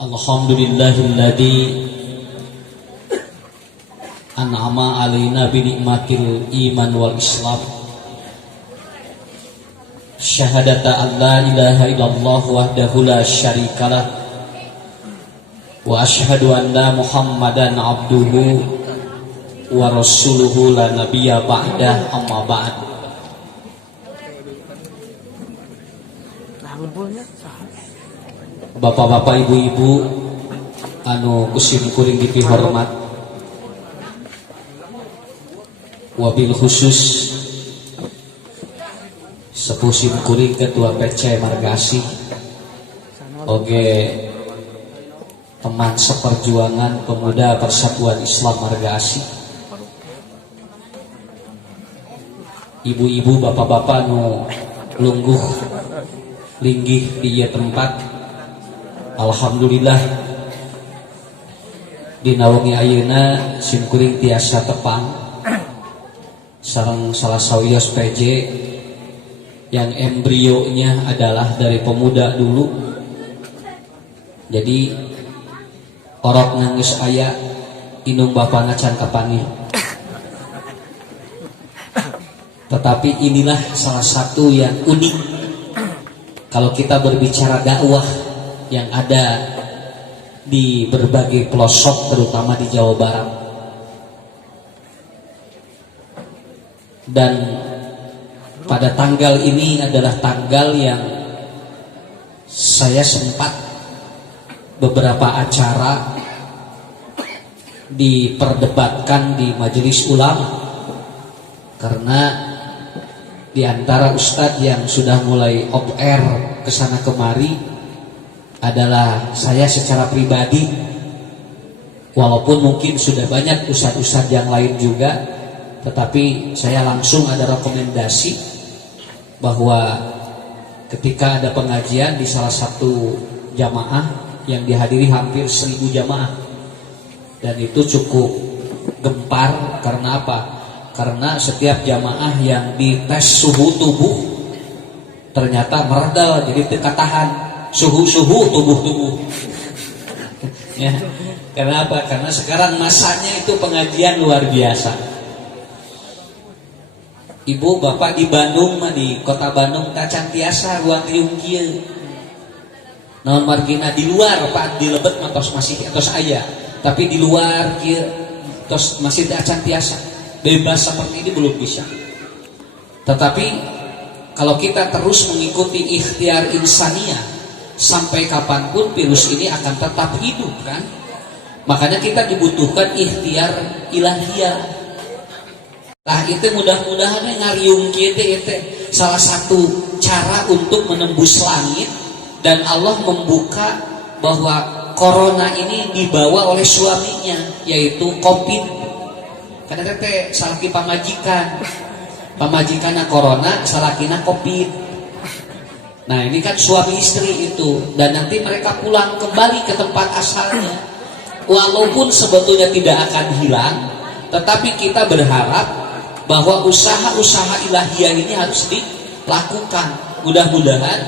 Alhamdulillahilladzi an'ama alaina bi ni'matil iman wal islam. Syahadata an la ilaha illallah wahdahu la syarikalah wa asyhadu anna Muhammadan abduhu wa rasuluhu la nabiyya ba'dah, amma ba'd. Bapak-bapak, ibu-ibu anu kusim kuring dipihormat, wabil khusus sepuh sim kuring ketua PC Margasi, oge teman seperjuangan pemuda Persatuan Islam Margasi, ibu-ibu, bapak-bapak nu lungguh linggih di ieu tempat. Alhamdulillah dinawangi ayeuna sim kuring tiasa tepang sareng salah sawios PJ yang embrionya adalah dari pemuda dulu. Jadi orok nangis aya inung bapana can kapani. Tetapi inilah salah satu yang unik kalau kita berbicara dakwah yang ada di berbagai pelosok, terutama di Jawa Barat. Dan pada tanggal ini adalah tanggal yang saya sempat beberapa acara diperdebatkan di majelis ulama, karena di antara ustadz yang sudah mulai off air kesana kemari adalah saya secara pribadi, walaupun mungkin sudah banyak ustadz-ustadz yang lain juga, tetapi saya langsung ada rekomendasi bahwa ketika ada pengajian di salah satu jamaah yang dihadiri hampir 1000 jamaah, dan itu cukup gempar. Karena apa? Karena setiap jamaah yang dites suhu tubuh ternyata meredal, jadi tidak tahan suhu tubuh. Ya. Karena apa? Karena sekarang masanya itu pengajian luar biasa. Ibu bapak di Bandung mah, di kota Bandung tacan tiasa ruang riung kieu. Naon margina di luar Pak di Lebet mah tos masih tos aya, tapi di luar kieu tos masih tacan tiasa. Bebas seperti ini belum bisa. Tetapi kalau kita terus mengikuti ikhtiar insaniah, sampai kapanpun virus ini akan tetap hidup kan. Makanya kita dibutuhkan ikhtiar ilahiyah. Nah itu mudah-mudahan ngariung kieu teh salah satu cara untuk menembus langit, dan Allah membuka bahwa corona ini dibawa oleh suaminya, yaitu COVID. Karena teh salaki pamajikanna corona, salakina COVID. Nah ini kan suami istri itu, dan nanti mereka pulang kembali ke tempat asalnya. Walaupun sebetulnya tidak akan hilang, tetapi kita berharap bahwa usaha-usaha ilahiyah ini harus dilakukan. Mudah-mudahan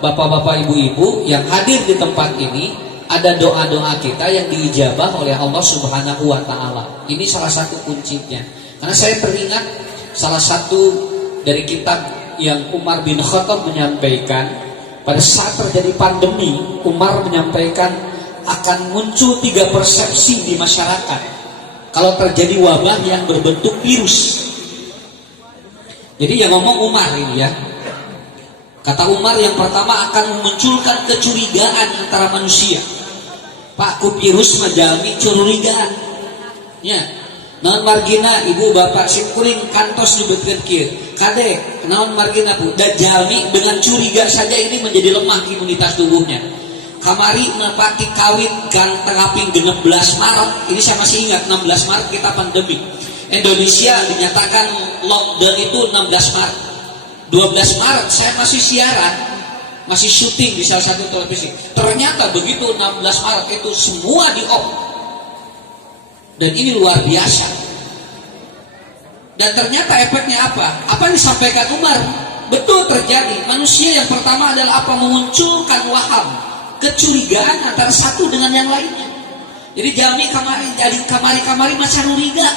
bapak-bapak, ibu-ibu yang hadir di tempat ini, ada doa-doa kita yang diijabah oleh Allah Subhanahu wa Ta'ala. Ini salah satu kuncinya. Karena saya teringat salah satu dari kitab yang Umar bin Khattab menyampaikan pada saat terjadi pandemi. Umar menyampaikan akan muncul 3 persepsi di masyarakat kalau terjadi wabah yang berbentuk virus. Jadi yang ngomong Umar ini ya. Kata Umar, yang pertama akan memunculkan kecurigaan antara manusia. Pak, ku virus majami curigaan. Ya. Naon margina ibu bapak sim kuring kantos nyebutkeun kieu. Kade, naon margina Bu? Dajami dengan curiga saja ini menjadi lemah imunitas tubuhnya. Kamari nepati kawin kan tengaping 16 Maret. Ini saya masih ingat 16 Maret kita pandemi. Indonesia dinyatakan lockdown itu 16 Maret. 12 Maret saya masih siaran, masih syuting di salah satu televisi. Ternyata begitu 16 Maret itu semua di-off. Dan ini luar biasa. Dan ternyata efeknya apa? Apa yang disampaikan Umar betul terjadi. Manusia yang pertama adalah apa? Memunculkan waham, Kecurigaan antara satu dengan yang lainnya. Jadi jami kamari macan uriga.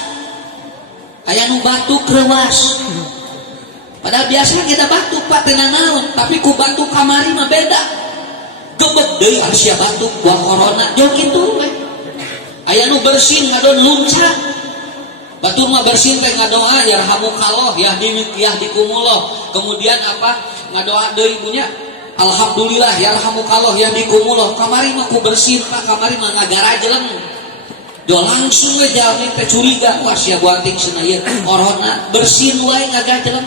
Aya nu batuk rewas. Padahal biasanya kita batuk Pak tenang naon, tapi ku batuk kamari mah beda. Gebeg deui sia batuk buang corona jeung kitu we. Aya nu bersin ngadon lunca. Batur mah bersin teh ngadoa yarhamukallah yahdikumullah. Kemudian apa? Ngadoa deui ibunya alhamdulillah yarhamukallah yahdikumullah. Kamari mah ku bersin Pak, kamari mah ngagarajelem. Do langsung we jalmi teh curiga wah sia guanting cenah ieu corona bersin wae ngagajelem.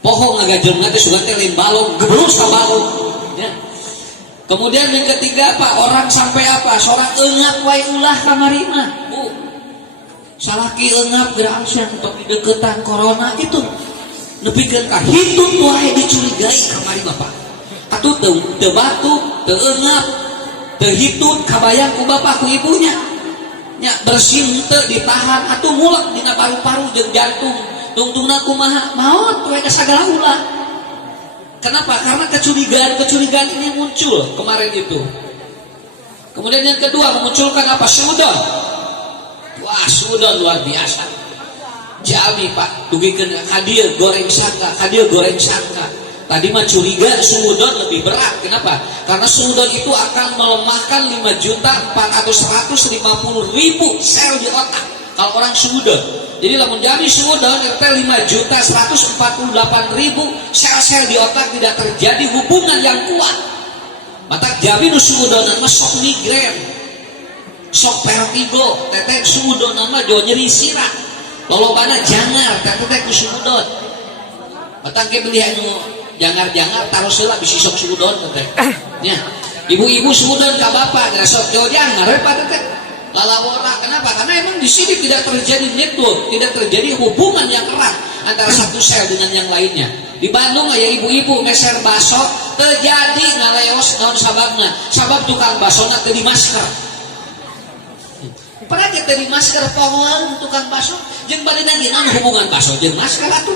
Poho ngagajelem teh sugan teh lain balong gebrus ka balong. Ya. Kemudian yang ketiga Pak, orang sampai apa? Seorang eungap wae ulah kamari mah. Bu. Salaki eungap gerangsang untuk deketan corona itu. Nepikeun ka hitut wae dicurigai kamari mah Pak. Atuh teu batuk, teu eungap, teu hitut kabayang ku bapak ku ibunya. Nya bersin teu ditahan atuh mulek dina paru-paru jeung jantung. Tungtungna kumaha? Maot we ka sagala ulah. Kenapa? Karena kecurigaan ini muncul kemarin itu. Kemudian yang kedua memunculkan apa? Suudon. Wah, suudon luar biasa. Jami Pak, dugikeun hadiah goreng sangka. Tadi mah curiga suudon lebih berat. Kenapa? Karena suudon itu akan melemahkan 5.450.000 sel di otak. Kalau orang suudon. Jadi lamun jami suudon RT 5.148.000 sel-sel di otak tidak terjadi hubungan yang kuat. Mata jami nu suudonan mah sok migren, sok vertigo, teteh suudonan mah jo nyeri sirah. Lolobana jangar, teteh ku suudon. Mata ke beli anu jangar-jangar taruh heula bisi sok suudon teteh. Nya, ibu-ibu suudon ka bapak geus sok jo jangar we Pak teteh. Lalawora, kenapa? Karena emang di sini tidak terjadi network, tidak terjadi hubungan yang erat antara satu sel dengan yang lainnya. Di Bandung ya ibu-ibu meser baso terjadi ngaleos naon sababna. Sabab tukang basona teu di masker. Pernah kita di masker pohon tukang baso jeung bari naon hubungan baso jeung masker atuh.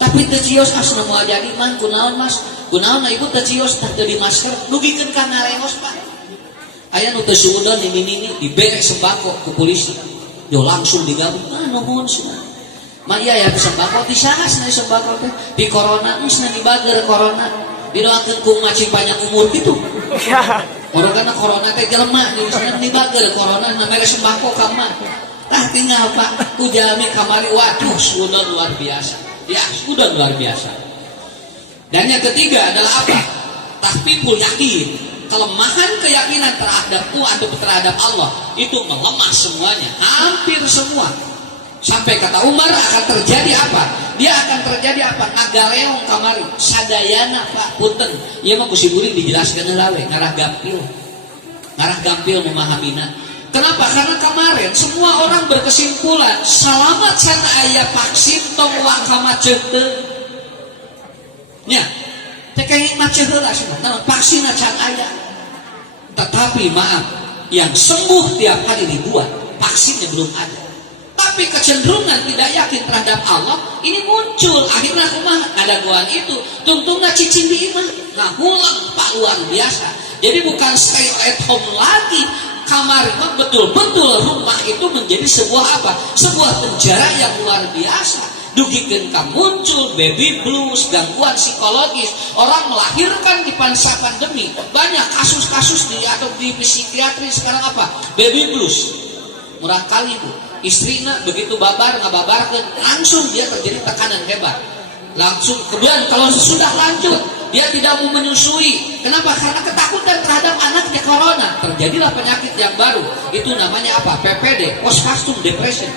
Tapi teu cios asna moal jadi man kunaon Mas? Kunaon ibu teu cios teh di masker dugikeun ka ngaleos Pak. Aya nu teu suudon ini dibere sembako ku polisi. Yo langsung digabung. Nuhun cenah. Mah iya ya sembako disahas na sembako teh. Di corona geus na dibager corona. Didoakeun ku macing panjang umur kitu. Orang kana corona teh jelema geus na dibager corona na mere sembako ka mah. Tah tinggal Pak, ku jalmi kamari waduh suudon luar biasa. Ya, suudon luar biasa. Dan yang ketiga adalah apa? Tahfiful yakin. Kelemahan keyakinan terhadap Tuhan atau terhadap Allah itu melemah semuanya, hampir semua. Sampai kata Umar akan terjadi apa? Dia akan terjadi apa? Ngagaleong kamari, sadayana Pak punten. Ieu mah ku si Buring dijelaskeun heula we, ngarah gampil memahaminya. Kenapa? Karena kemarin semua orang berkesimpulan salamat sana aya vaksin tong wakamaceut teu. Nya tekeh macet heula cenah vaksin acan aya. Tetapi maaf, yang sembuh tiap hari ribuan, vaksinnya belum ada. Tapi kecenderungan tidak yakin terhadap Allah ini muncul. Akhirnya kumaha kadaguan itu tungtungna cicing di imah ngahulang Pak luar biasa. Jadi bukan stay at home lagi. Kamar betul-betul rumah itu menjadi sebuah apa? Sebuah penjara yang luar biasa. Dugikeun ka muncul baby blues, gangguan psikologis, orang melahirkan di masa pandemi. Banyak kasus-kasus di psikiatri sekarang apa? Baby blues. Murah kali Bu. Istrina begitu ngababarkeun, langsung dia terjadi tekanan hebat. Langsung kemudian kalau sudah lanjut, dia tidak mau menyusui. Kenapa? Karena ketakutan terhadap anaknya corona. Terjadilah penyakit yang baru. Itu namanya apa? PPD, postpartum depression.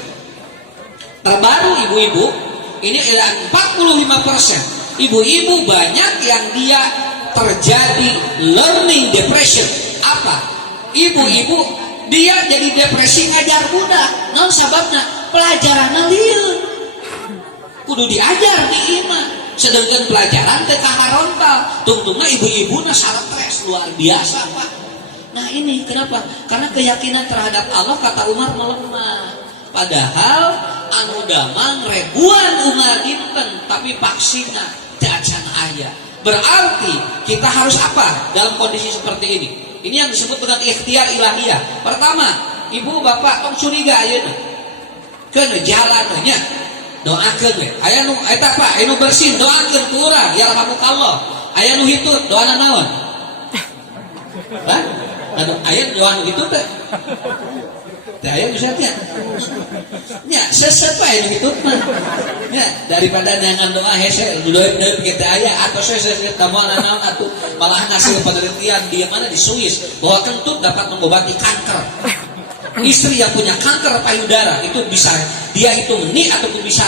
Terbaru ibu-ibu, ini ada 45%. Ibu-ibu banyak yang dia terjadi learning depression. Apa? Ibu-ibu dia jadi depresi ngajar budak. Non sababna pelajaran lieu. Kudu diajar di imah. Sedangkan pelajaran teh kaharontal. Tungtungna ibu-ibu na stres luar biasa Pak. Nah ini kenapa? Karena keyakinan terhadap Allah kata Umar melemah. Padahal anu damang ribuan umat dinten tapi vaksinna teu acan aya. Berarti kita harus apa dalam kondisi seperti ini? Ini yang disebut dengan ikhtiar ilahiyah. Pertama, ibu bapak tong curiga ayeuna. Keun jalan nya. Doakeun we. Aya nu eta apa? Aya nu bersin doakeun ku urang, ya rahmukallah. Aya nu hitut doana naon? Hah? Anu aya doa nu hitut teh. Teh aya bisa teh. Nya sesep aya nu hitut mah. Nya daripada neangan doa hese deui kita aya atau sesep tamuan naon atuh malah hasil penelitian di mana di Swiss bahwa kentut dapat mengobati kanker. Istri yang punya kanker payudara itu bisa dia itu ataupun bisa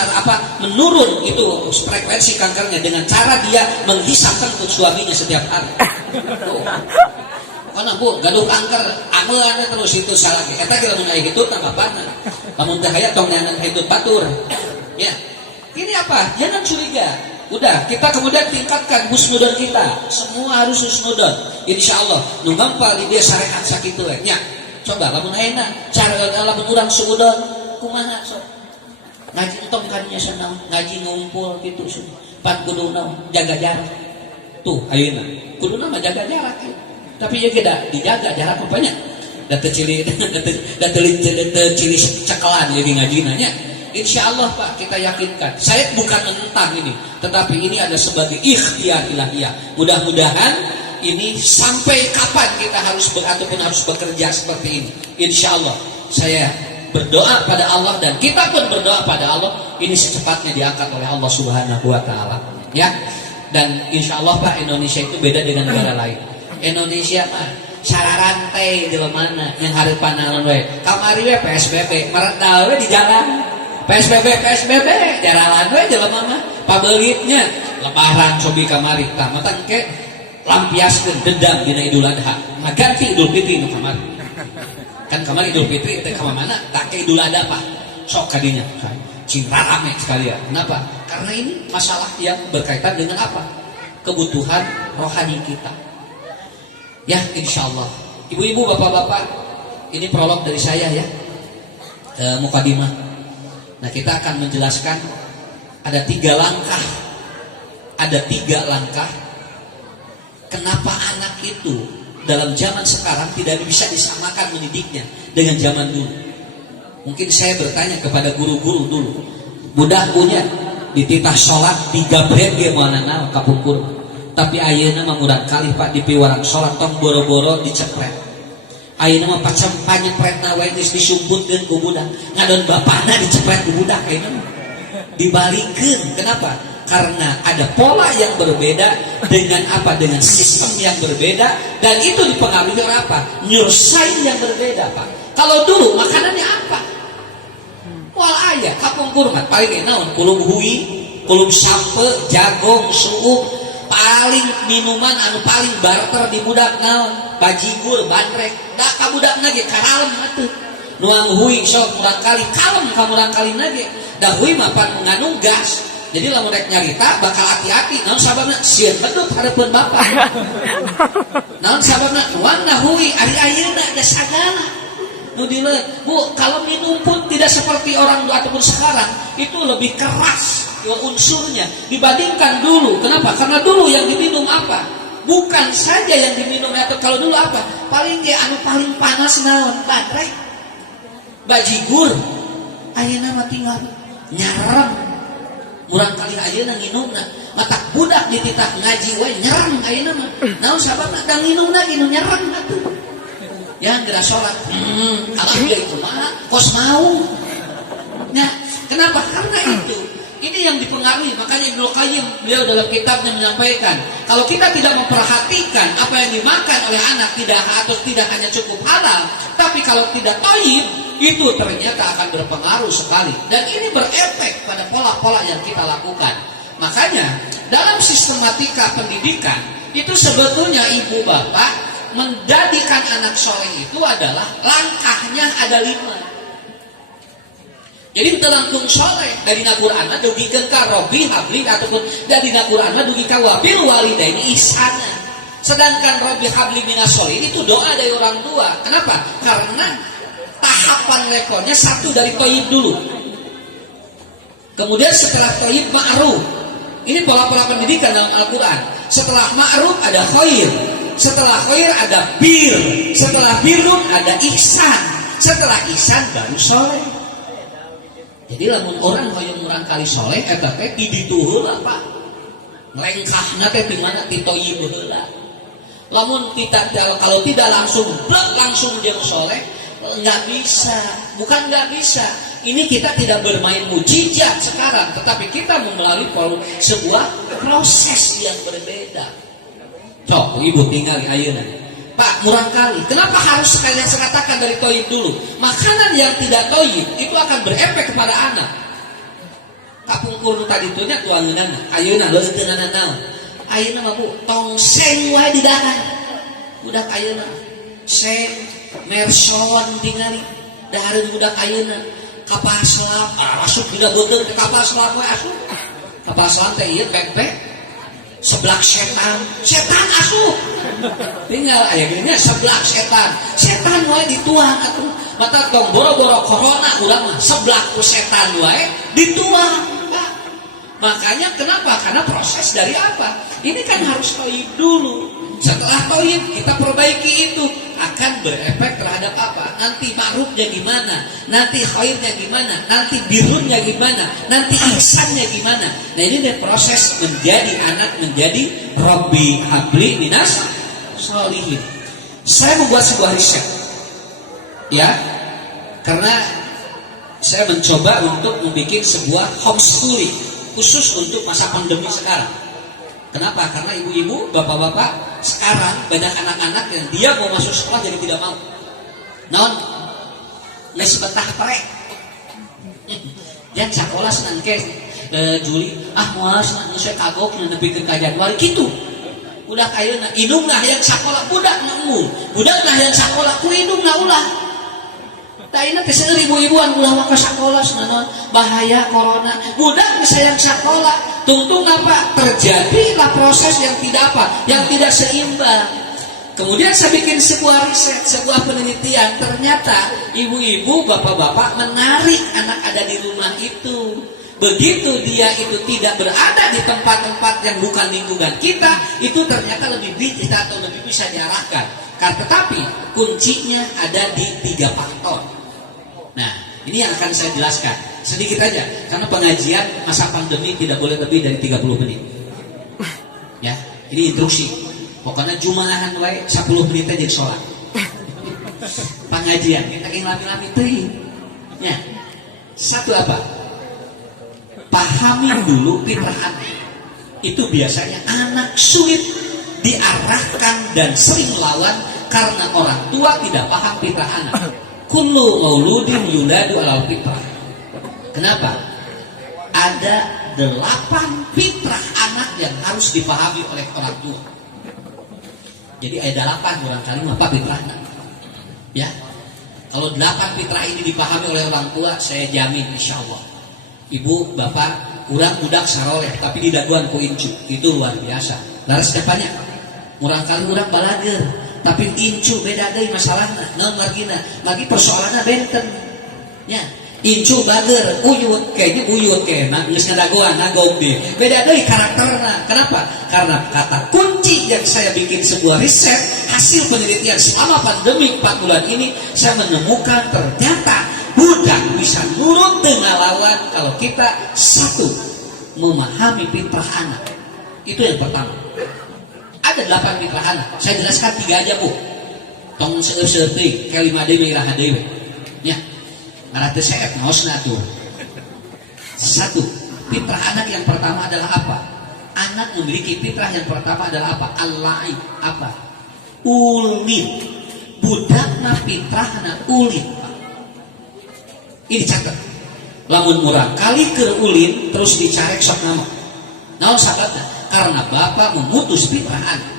menurun itu frekuensi kankernya dengan cara dia menghisap kentut suaminya setiap hari. Karena bu gaduh kanker ameun terus itu salah eta kira mun aya kitu tambah bana. Lamun teh aya tong neangan hitut batur. Ya. Ini apa? Jangan curiga. Udah, kita kemudian tingkatkan husnudon kita. Semua harus husnudon. Insyaallah nu gampang di dia syariat sakitu we nya. Coba lamun ayeuna cara lamun urang suudon kumaha sok ngaji entong kadinya sanaon ngaji ngumpul kitu pan kudu naon jaga jarak tuh ayeuna kuduna mah jaga jarak tapi ya geda dijaga jarak apanya da teu cili da teu cili cekelan jadi ngajina nya insyaallah Pak kita yakinkan saya bukan menentang ini tetapi ini ada sebagai ikhtiar ilahiyah mudah-mudahan ini sampai kapan kita harus ataupun harus bekerja seperti ini. Insya Allah saya berdoa pada Allah dan kita pun berdoa pada Allah ini secepatnya diangkat oleh Allah Subhanahu Wa Taala. Ya dan insya Allah Pak Indonesia itu beda dengan negara lain. Indonesia mah cara rantai di mana yang hari panangan we kamari we PSBB merendah we di jalan PSBB jaralan we jelema mah pabeulitnya lebaran cobi kamari tamatan ke lampiaskeun dendam dina Idul Adha ganti Idul Fitri nu kamari kan kamari Idul Fitri teh ka mana tak ke Idul Adha Pak sok kadinya cing rame sekali ya kenapa karena ini masalah yang berkaitan dengan apa kebutuhan rohani kita ya insyaallah ibu-ibu bapak-bapak ini prolog dari saya ya mukadimah nah kita akan menjelaskan ada 3 langkah kenapa anak itu dalam zaman sekarang tidak bisa disamakan mendidiknya dengan zaman dulu. Mungkin saya bertanya kepada guru-guru dulu. Budak punya dititah sholat 3 brek ge moal naon kapungkur. Tapi ayeuna mah murang kali Pak di piwarang sholat tong boro-boro dicepret. Ayeuna mah pacem panyepretna wae geus disumputkeun ku budak. Ngadon bapana dicepret ku budak ayeuna. Dibalikeun. Kenapa? Karena ada pola yang berbeda dengan dengan sistem yang berbeda dan itu dipengaruhi oleh nyursain yang berbeda Pak. Kalau dulu makanannya apa? Wal aya kapung kurmat paling naon kulum hui, kulum sampe, jagong, suuk, paling minuman anu paling barter di budak naon bajigur, bandrek. Da ka budakna ge karalem atuh. Nuang hui sok murang kali kalem ka murang kali nage. Da hui mah pan mengandung gas. Jadi lamun rek nyarita bakal hati-hati. Naon sababna? Sieun beduk hareupeun bapak. Naon sababna? Nuangna hui ari ayeuna geus sagala. Nu dileut. Bu, kalau minum pun tidak seperti orang dulu ataupun sekarang, itu lebih keras unsurnya dibandingkan dulu. Kenapa? Karena dulu yang diminum apa? Bukan saja yang diminum atau kalau dulu apa? Paling anu paling panas naon? Bandrek. Bajigur. Ayeuna mah tinggal nyarem. Murang kali ayeuna nginumna matak budak dititah ngaji we nyerang ayeuna mah naon sababna da nginumna nu nyerang atuh ya geura salat alhamdulillah itu mah kos mau nah kenapa karena itu ini yang dipengaruhi makanya Ibnu Qayyim beliau dalam kitabnya menyampaikan kalau kita tidak memperhatikan apa yang dimakan oleh anak tidak hanya cukup halal tapi kalau tidak thayyib itu ternyata akan berpengaruh sekali dan ini berefek pada pola-pola yang kita lakukan. Makanya dalam sistematika pendidikan itu sebetulnya ibu bapak menjadikan anak soleh itu adalah langkahnya ada 5. Jadi telangkung soleh dari Al-Quran dugikeun ka Robbi habli ataupun dari Al-Quran dugikeun ka wabil walidaini ihsana. Sedangkan Robbi habli minas sholihin itu doa dari orang tua. Kenapa? Karena tahapan levelnya satu dari thayyib dulu. Kemudian setelah thayyib ma'ruf. Ini pola-pola pendidikan dalam Al-Quran. setelah ma'ruf ada khair, setelah khair ada bir, setelah birun ada ihsan, setelah ihsan baru soleh. Jadi lamun orang hoyong murang kali soleh eta teh kiditu heula Pak. Lengkahna teh di mana ti toyib heula. Lamun kalau tidak langsung jeung soleh nggak bisa, bukan nggak bisa. Ini kita tidak bermain mujizat sekarang, tetapi kita melalui sebuah proses yang berbeda. Cok, ibu tinggal di ayeuna. Pak, murang kali. Kenapa harus sekalian saya katakan dari toyib dulu? Makanan yang tidak toyib itu akan berefek kepada anak. Kapungkur tadi tuhnya tuangeunana. Ayeuna leureut dengan naon? Ayeuna mah Bu, tongseng wae di dana. Budak ayeuna. Seng, merson tingali. Dahareun budak ayeuna. Kapal selam, asup tidak betul ke kapal selam we asup. Kapal selam teh ieu pek-pek. Seblak setan asup. Tinggal aya geunya seblak setan. Setan wae dituang atuh. Mata tong boro-boro corona urang mah seblak ku setan wae dituang. Makanya kenapa? Karena proses dari apa? Ini kan harus toyib dulu. Setelah toyib kita perbaiki itu, akan berefek terhadap apa? Nanti ma'rufnya gimana? Nanti khairnya gimana? Nanti birunnya gimana? Nanti ihsannya gimana? Nah ini deh proses menjadi anak, menjadi Rabbi habli minas sholihin. Saya membuat sebuah riset, ya, karena saya mencoba untuk membuat sebuah homeschooling khusus untuk masa pandemi sekarang. Kenapa? Karena ibu-ibu, bapak-bapak sekarang banyak anak-anak yang dia mau masuk sekolah jadi tidak mau. Non, les betah prek. Yang sekolah senang ke Juli, moal senang saya kagok nepi ke jadwal gitu. Udah ayeuna indung nah yang sekolah budak nemu, budak nah yang sekolah ku indung nah ulah. Taina teh seueur ibu-ibuan ulah ka sekolah naon bahaya corona. Budak sayang sekolah. Tungtung apa? Terjadilah proses yang tidak apa? Yang tidak seimbang. Kemudian saya bikin sebuah riset, sebuah penelitian. Ternyata ibu-ibu, bapak-bapak menarik anak ada di rumah itu. Begitu dia itu tidak berada di tempat-tempat yang bukan lingkungan kita, itu ternyata lebih bisa atau lebih bisa diarahkan. Tetapi kuncinya ada di 3 faktor. Nah, ini yang akan saya jelaskan sedikit aja, karena pengajian masa pandemi tidak boleh lebih dari 30 menit. Ya, ini instruksi. Pokoknya jumaahan wae 10 menit aja sholat. Pengajian kita yang lami-lami teuing. Ya. Satu apa? Pahami dulu fitrah anak. Itu biasanya anak sulit diarahkan dan sering melawan karena orang tua tidak paham fitrah anak. Kullu mauludin yuladu alal fitrah. Kenapa? Ada 8 fitrah anak yang harus dipahami oleh orang tua. Jadi ada 8 barangkali apa fitrah anak. Ya. Kalau 8 fitrah ini dipahami oleh orang tua, saya jamin insyaallah. Ibu, bapak, urang budak saroleh tapi didaguan ku incu. Itu luar biasa. Laras dapanya. Murang kali urang balager, tapi incu beda deui masalahna. Naon margina? Lagi persoalanna benten. Ya. Incu bager, uyut, kayaknya uyut kayaknya, geus ngadagoan, ngagombe. Beda deui karakterna. Kenapa? Karena kata kunci yang saya bikin sebuah riset, hasil penelitian selama pandemi 4 bulan ini, saya menemukan ternyata budak bisa nurut dengan lawan kalau kita satu, memahami fitrah anak. Itu yang pertama. Ada 8 fitrah anak. Saya jelaskan 3 aja, Bu. Tong seueur-seueur teuing, kelima deui iraha deui. Ya. Artinya saya etnosna tuh. Satu, fitrah anak yang pertama adalah apa? Anak memiliki fitrah yang pertama adalah apa? Al-la'i, apa? Ulin. Budak mah fitrahna ulin. Ini catat. Lamun murah kali ke ulin terus dicarek sok nama. Naon sababna? Karena bapak memutus fitrah anak.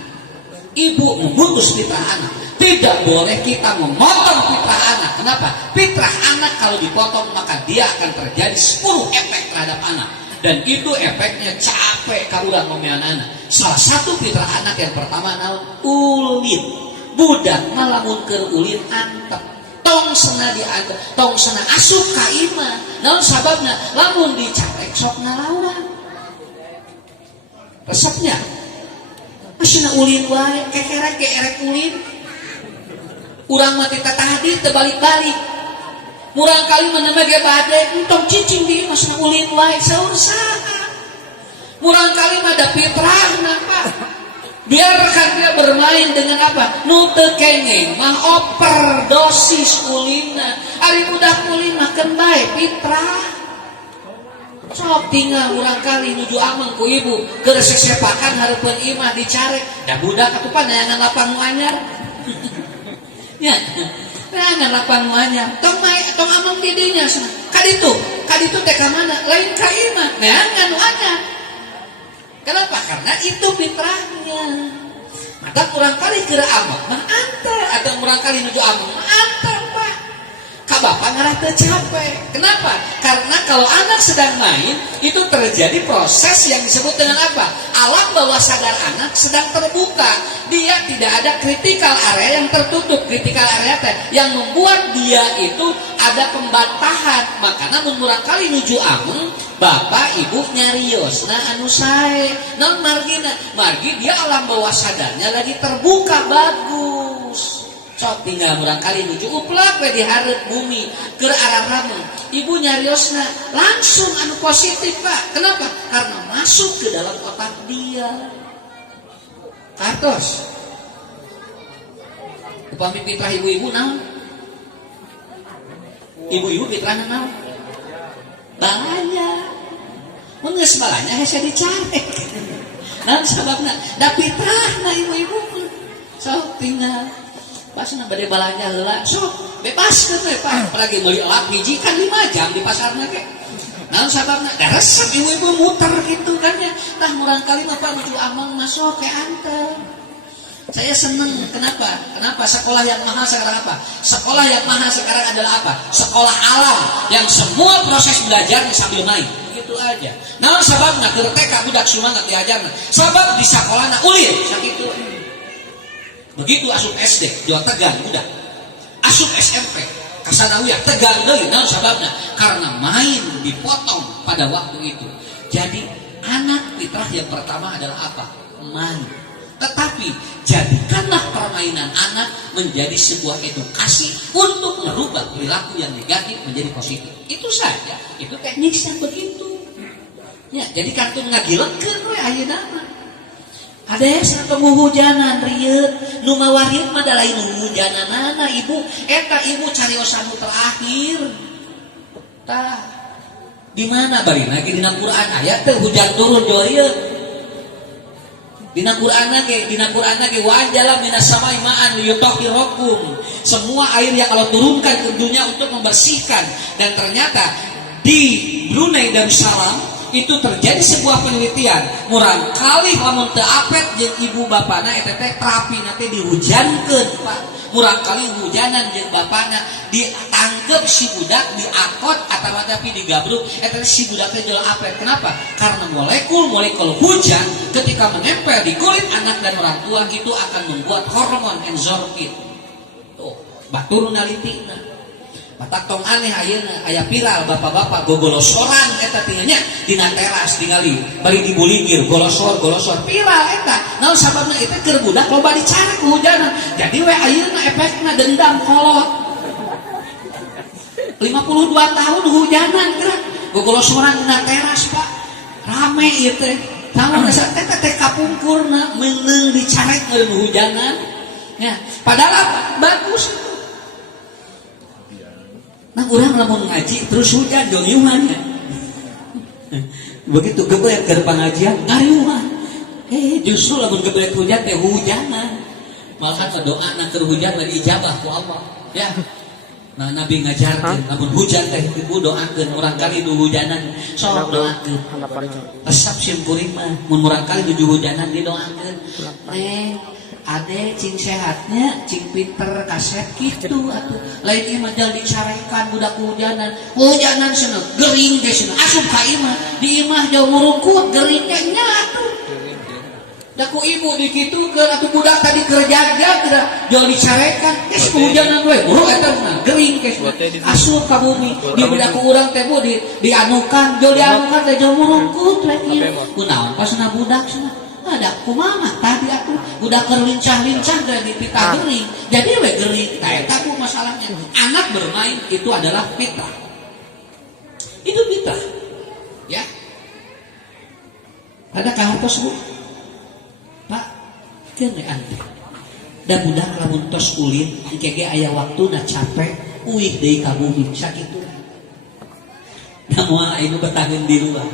Ibu memutus fitrah anak. Tidak boleh kita memotong fitrah anak. Kenapa? Fitrah anak kalau dipotong maka dia akan terjadi 10 efek terhadap anak. Dan itu efeknya capek kaurang ngomean anak. Salah satu fitrah anak yang pertama naon? Ulin. Budak malamun keur ulin antep. Tong sena diantep, tong sena asup ka imah. Naon sababna? Lamun dicarek sok ngalawan. Resepnya Asina ulin wae, kekerek ulin. Urang mati tadi terbalik-balik. Murang kali menemui ge bade, entong cicing di masna ulin wae saur saha. Murang kali mah da fitrahna, Pak. Biarkan dia bermain dengan apa? Nu teu kengeng mah overdosis ulina. Ari budak ulin makan bae fitrah. Sok tinggal urang kali nuju ameng ku ibu keur sesepakan hareupeun imah dicarek. Da budak atuh panangan lapang nu anyar. Ya. Nah, lapang nu anyar. Tong ameng di dinya cenah. Kaditu teh ka mana? Lain ka imah. Neangan nu anyar. Kenapa? Karena itu fitrahnya. Maka kurang kali kira ameng mah antar atau kurang kali nuju ameng mah antar, Pak. Ka bapak ngarah teu capek. Kenapa? Karena kalau anak sedang main itu terjadi proses yang disebut dengan apa? Alam bawah sadar anak sedang terbuka. Dia tidak ada critical area yang tertutup. Critical area yang membuat dia itu ada pembantahan. Makanya mun kali nuju ameng bapak ibu nyarios nah anu sae non margi dia alam bawah sadarnya lagi terbuka bagus. Sok tinggal kali nuju uplak we di hareup bumi ke arah rameng. Ibu nyariosna langsung anu positif, Pak. Kenapa? Karena masuk ke dalam otak dia. Kartos. Upami fitrah ibu-ibu naon? Ibu-ibu fitrahna naon? Balanya. Mun geus balanya hese dicarek. Naon sababna? Da fitrahna ibu-ibu. Sok tinggal pasna bade balanja heula sok bebaskeun we Pak. Apalagi meuli elak hiji kan 5 jam di pasarna ge. Naon sababna? Da resep ibu-ibu muter gitu kan ya. Tah murang kali mah Pak nuju amang masuk ke anter. Saya seneng. Kenapa? Kenapa sekolah yang mahal sekarang apa? Sekolah yang mahal sekarang adalah apa? Sekolah alam yang semua proses belajar sambil main. Gitu aja. Naon sababna? Keur TK budak sumangat diajarna. Sabab di sakolana ulin sakitu. Begitu asup SD, Jawa Tegal budak. Asup SMP, kasanawiyah Tegal deui. Naon sababna? Karena main dipotong pada waktu itu. Jadi anak fitrah yang pertama adalah apa? Main. Tetapi jadikanlah permainan anak menjadi sebuah edukasi untuk merubah perilaku yang negatif menjadi positif. Itu saja. Itu teknisnya begitu. Ya, jadi kartu ngagilekeun we ayeuna mah. Hades atau hujanan rieu nu mawarieun mah da lain hujananana ibu eta ibu cariosan nu terakhir. Tah di mana bari lagi dina Quran ayat teh hujan turun joieu. Dina Quran ge wajala minas samai ma'an liyutahhirakum. Semua air yang Allah turunkan ke dunia untuk membersihkan. Dan ternyata di Brunei Darussalam itu terjadi sebuah penelitian. Murang kali lamun teu apet jeung ibu bapana eta teh terapi nanti dihujankeun, Pak. Murang kali hujanan jeung bapana ditangkep si budak diakot atawa tapi digabruk eta si budak teh jual apet. Kenapa? Karena molekul hujan ketika menempel di kulit anak dan orang tua itu akan membuat hormon endorfin. Tuh, batur nalitina. Matak tong aneh ayeuna aya viral bapak-bapak gogolosoran eta tinggalnya dina teras tingali bari dibulingir golosor viral eta. Naon sababna eta keur budak loba dicarek hujanan. Jadi we ayeuna efekna dendam kolot. 52 tahun hujanan gerak gogolosoran dina teras, Pak. Rame ieu teh. Tamun asa eta teh kapungkurna meunang dicarek ngeureun hujanan. Ya, padahal apa? Bagus. Nah orang lamun ngaji terus hujan jonyuhannya. Begitu gebelet ke pengajian ngariuhan. Justru lamun gebelet hujan teh hujanan. Malahan doa na keur hujan lagi ijabah ku Allah. Ya. Nah Nabi ngajarkeun lamun hujan teh ibu doakeun urang kali nu hujanan sok doakeun. Resep sim kuring mah mun urang kali nuju hujanan didoakeun. Ade cing sehatnya cing pinter kaset gitu atuh lain imah jal dicarekan budak hujanan cenah gering ge cenah asup ka imah di imah jauh murungkut gering ge nya atuh da ku ibu dikitukeun atuh budak tadi kerja teh jal dicarekan geus hujanan we buru eta mah gering ge asup ka bumi di budak ku urang teh dianukan jal dianukan teh jauh murungkut lagi kunaon pasna budak cenah ada kumaha tadi aku udah kerlincah-lincah dari pita gering jadi we gering eta ku masalahnya. Anak bermain itu adalah fitrah, itu fitrah ya. Ada kahartos Bu Pak kene anti da budak lamun tos ulin engke aya waktuna capek uih deui ka bumi sakitu namun anu bertahan di luar.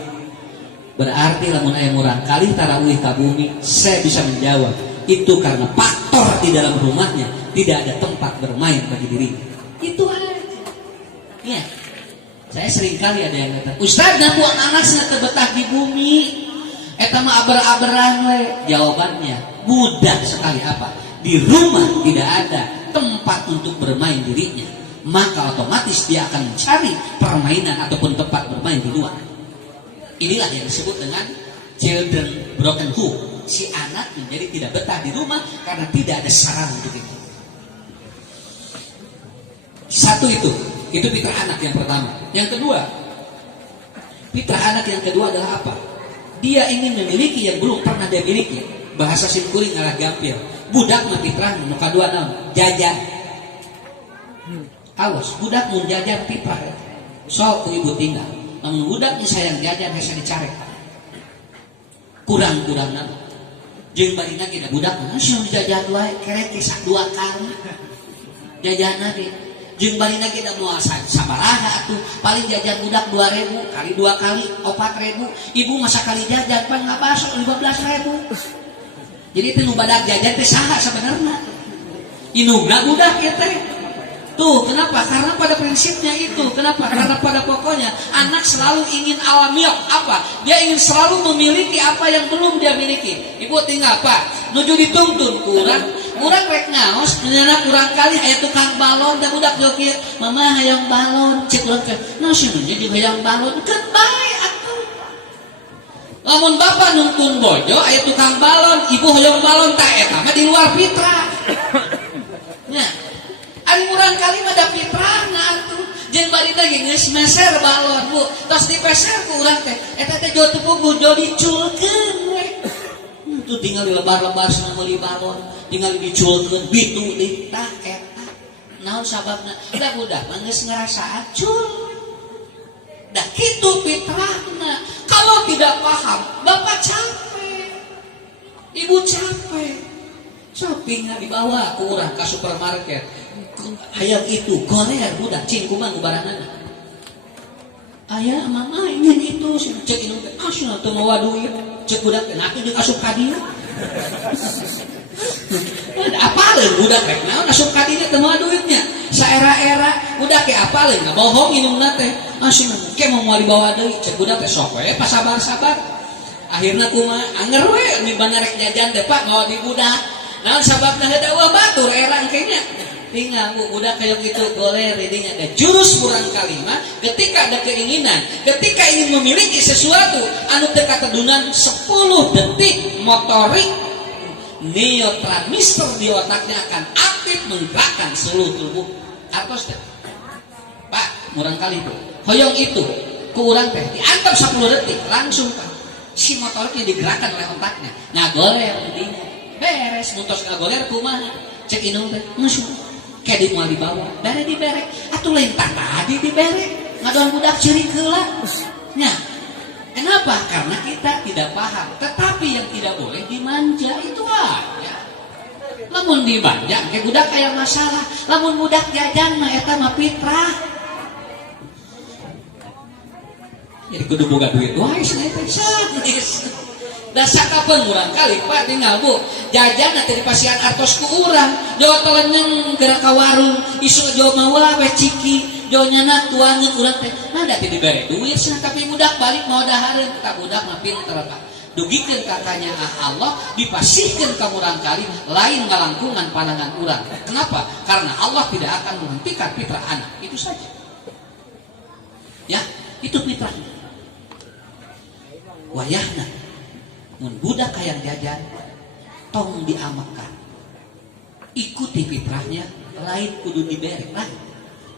Berarti lamun aya murang kali tarawih ka bumi, saya bisa menjawab itu karena faktor di dalam rumahnya tidak ada tempat bermain bagi dirinya. Itu aja. Ya. Saya sering kali ada yang kata, "Ustaz, naku anak sana betah di bumi." Eta mah aber-aberan we. Jawabannya mudah sekali apa? Di rumah tidak ada tempat untuk bermain dirinya. Maka otomatis dia akan mencari permainan ataupun tempat bermain di luar. Inilah yang disebut dengan children broken home. Si anak menjadi tidak betah di rumah karena tidak ada sarana untuk itu. Satu itu fitrah anak yang pertama. Yang kedua, fitrah anak yang kedua adalah apa? Dia ingin memiliki yang belum pernah dia miliki. Bahasa simkuring adalah gampil. Budak mah fitrah nu kadua naon? Jajan. Awas, budak mun jajan fitrah. Sok ibu tinggal. Namun budaknya sayang jajan hanya dicarek. Kurang-kurangna. Jeung barina kita budak langsung jajan wae kerek kisah 2 kali. Jajanna ge. Jeung barina kita moal sabaraha atuh. Paling jajan budak 2.000 kali 2 kali 4.000. Ibu masa kali jajan pan ngabasok 15.000. Jadi teh nu badak jajan teh saha sabenerna? Inungna budak ieu teh. Tuh, kenapa? Karena pada prinsipnya itu. Kenapa? Karena pada pokoknya anak selalu ingin alamiah apa? Dia ingin selalu memiliki apa yang belum dia miliki. Ibu tinggal apa? Nuju dituntun kurang rek ngaos, menyenak kurang kali aya tukang balon dan budak joki, "Mama hayang balon." Cek urang teh, "Nah sebenarnya jeung hayang balon kan bae atuh." Lamun bapak nuntun bojo aya tukang balon, ibu hayang balon tah eta mah di luar fitrah. Nya ari murang kali mah da fitrahna atuh. Jeung barina ge geus meser balon, Bu. Tos dipeser ku urang teh. Eta teh jo teu puguh, jo diculkeun we. Tuh tinggal dilebar-lebar sana meuli balon, tinggal diculkeun bitu deui tah eta. Naon sababna? Da budak mah geus ngarasa acul. Da kitu fitrahna. Kalau tidak paham, bapak capek. Ibu capek. Shoppingnya dibawa ke urang ke supermarket. Hayang itu goler budak cing kumaha baranana. Aya mama ingin itu cek inu teh asna teu mawa duit. Cek budak teh atuh jeung asup ka dieu. Apaleun budak rek naon asup ka dieu teu mawa duitnya. Saera-era budak ge apaleun bohong inungna teh. Asna ke mau dibawa deui cek budak teh sok we pasabar-sabar. Akhirna kumaha anger we di banarek jajan teh Pak mawa di budak. Naon sababna heueuh batur era engkenya. Tinggal udah kayak gitu goler didinya ada jurus kurang kalimat ketika ada keinginan, ketika ingin memiliki sesuatu anu teu katedunan 10 detik motorik neurotransmitter di otaknya akan aktif menggerakkan seluruh tubuh. Artos teh Pak murang kali itu hoyong itu ku urang teh diantar 10 detik langsung Pak si motoriknya digerakkan oleh otaknya ngagoler didinya beres mutos ngagoler kumaha cek inung teh ngeusuh kayak di mau dibawa, bere diberek, atuh lain tadi diberek, ngadoan budak ceurik heula. Nya, kenapa? Karena kita tidak paham. Tetapi yang tidak boleh dimanja itu aja. Lamun dimanja, kayak budak kayak masalah. Lamun budak jajan mah eta mah fitrah. Jadi kudu boga duit wae cenah teh. Da sakapeung urang kali Pak tinggal Bu jajan nanti di pasian artos ku urang jawa teleneng gerak ka warung isu jawa mawa we ciki jawa nyana tuangeun urang teh nah da teh dibere duit cenah tapi budak balik mau dahareun ka budak mah pinter Pak dugikeun kakanya Allah dipasihkeun ka urang kali lain ngalangkungan pandangan urang. Kenapa? Karena Allah tidak akan menghentikan fitrah anak itu saja ya itu fitrahnya wayahna mun budak hayang jajan tong diamakan ikuti fitrahnya lain kudu dibere lain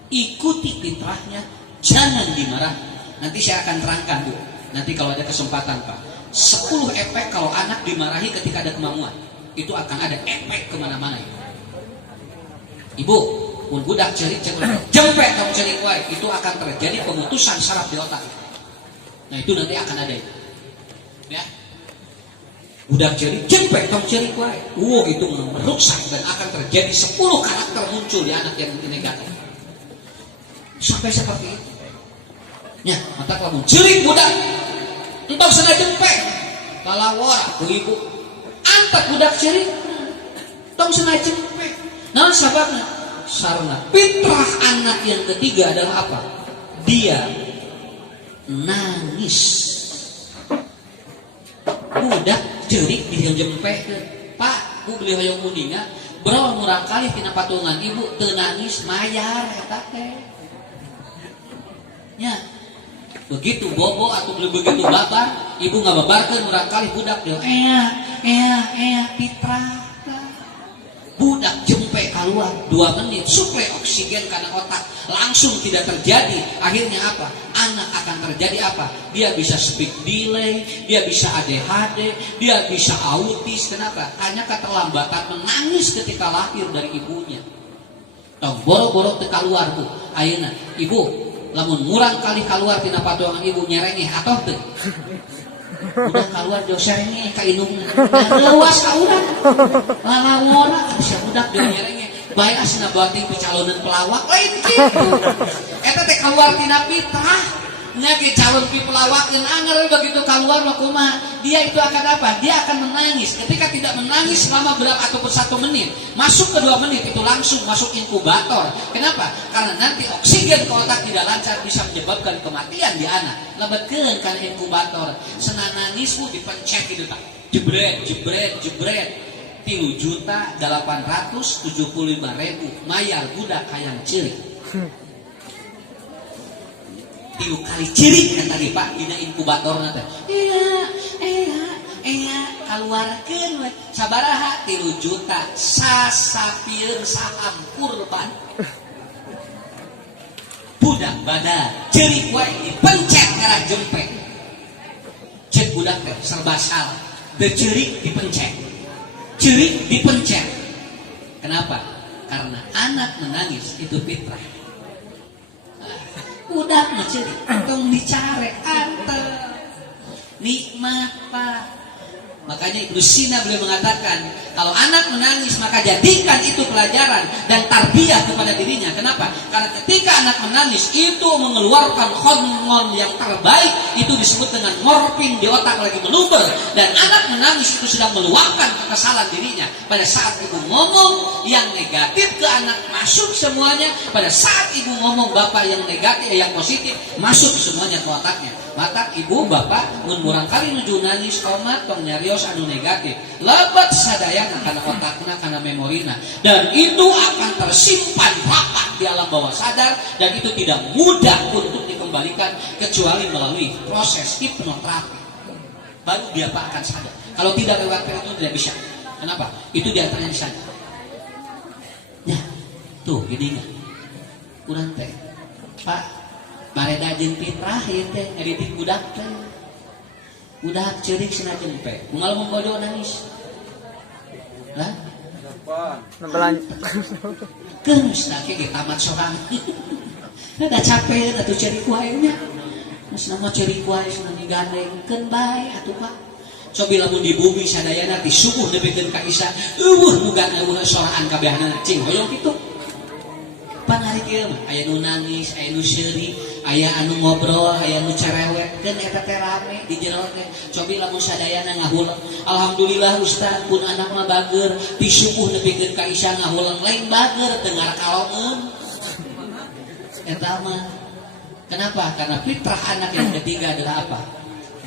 ikuti fitrahnya jangan dimarah. Nanti saya akan terangkan Bu nanti kalau ada kesempatan Pak 10 efek kalau anak dimarahi ketika ada kemauan. Itu akan ada efek kemana-mana. Ibu, pun budak cerik jempek kamu cerik wae, itu akan terjadi pemutusan saraf di otak. Nah itu nanti akan ada itu. Ya. Budak cerik jempek kamu cerik wae. Itu merusak dan akan terjadi 10 karakter muncul di anak yang negatif. Sampai seperti itu. Ya, mata kamu cerik budak. Entah sana jempek. Kalawara ku ibu. Antak budak cerik. Tong sana jempek. Nah, sebabnya sarana fitrah anak yang ketiga adalah apa? Dia nangis. Budak cerik di jempek. Pak, bu beli hoyong mundinga. Bro murang kali tina patungan ibu teu nangis mayar eta teh. Ya. Begitu bobo atau begitu babar, ibu ngababarkeun murang kali budak dia. Fitrah. Budak jempek keluar 2 menit suplai oksigen karena otak langsung tidak terjadi. Akhirnya apa? Anak akan terjadi apa? Dia bisa speak delay, dia bisa ADHD, dia bisa autis. Kenapa? Hanya keterlambatan menangis ketika lahir dari ibunya. Tong boro-boro teu kaluar bu. Ayeuna ibu lamun murang kali keluar tina patuangan ibu nyerengeh atoh teu? Udah keluar jauh serengeh ka indungna. Leuwas ka urang. Lalawora bisa budak dia nyerengeh. Bae asna beuting picaloneun pelawak lain kitu. Eta teh keluar tina fitrah. Nya ge calon pi pelawak yang anger begitu keluar mah kumaha? Dia itu akan apa? Dia akan menangis. Ketika tidak menangis selama berapa ataupun 1 menit, masuk ke 2 menit itu langsung masuk inkubator. Kenapa? Karena nanti oksigen ke otak tidak lancar bisa menyebabkan kematian di anak. Lebetkeun kan inkubator. Senang nangis bu dipencet gitu tak. Jebret. 3.875.000 mayar budak hayang cilik. 3 kali cirik kan tadi Pak dina inkubator nanti. Keluarkan sabaraha 3 juta sasapieun saham kurban. Budak badan cirik wae dipencet karena jempek. Cek budak teh serba salah. Cirik dipencet. Kenapa? Karena anak menangis itu fitrah. Udah ngecerik, tong dicare anteng nikmat Pak. Makanya Ibnu Sina beliau mengatakan kalau anak menangis maka jadikan itu pelajaran dan tarbiyah kepada dirinya. Kenapa? Karena ketika anak menangis itu mengeluarkan hormon yang terbaik, itu disebut dengan morfin di otak lagi meluber, dan anak menangis itu sedang meluapkan kekesalan dirinya. Pada saat ibu ngomong yang negatif ke anak masuk semuanya, pada saat ibu ngomong bapak yang negatif yang positif masuk semuanya ke otaknya. Maka ibu bapak mun murang kali nuju nangis omat tong nyarios anu negatif lebat sadayana kana otakna kana memorina, dan itu akan tersimpan rapat di alam bawah sadar, dan itu tidak mudah untuk dikembalikan kecuali melalui proses hipnoterapi. Baru dia Pak akan sadar. Kalau tidak lewat itu tidak bisa. Kenapa? Itu diantaranya di sana. Ya, tuh gini nggak? Kurang teh Pak. Mareda jeung fitrah ieu teh ngadidik budak teh. Budak ceurik cenah jempek. Unggal mengbodo nangis. Lah? Nambalan. Geus da ge tamat sorangan. Da capek atuh ceurik wae nya. Geus nama ceurik wae cenah digandengkeun bae atuh Pak. Cobi lamun di bumi sadayana ti subuh nepikeun ka isya. Nu gandeng sorangan kabehna cing hoyong kitu. Panari kieu mah aya nu nangis, aya nu seuri, aya anu ngobrol, aya nu cerewet, dan eta teh rame di jero teh. Cobi lamun sadayana ngahulang. Alhamdulillah Ustaz pun anak mah bager, ti subuh nepikeun ka isya ngahulang lain bager teu ngarakalongeun. Eta mah. Kenapa? Karena fitrah anak yang ketiga adalah apa?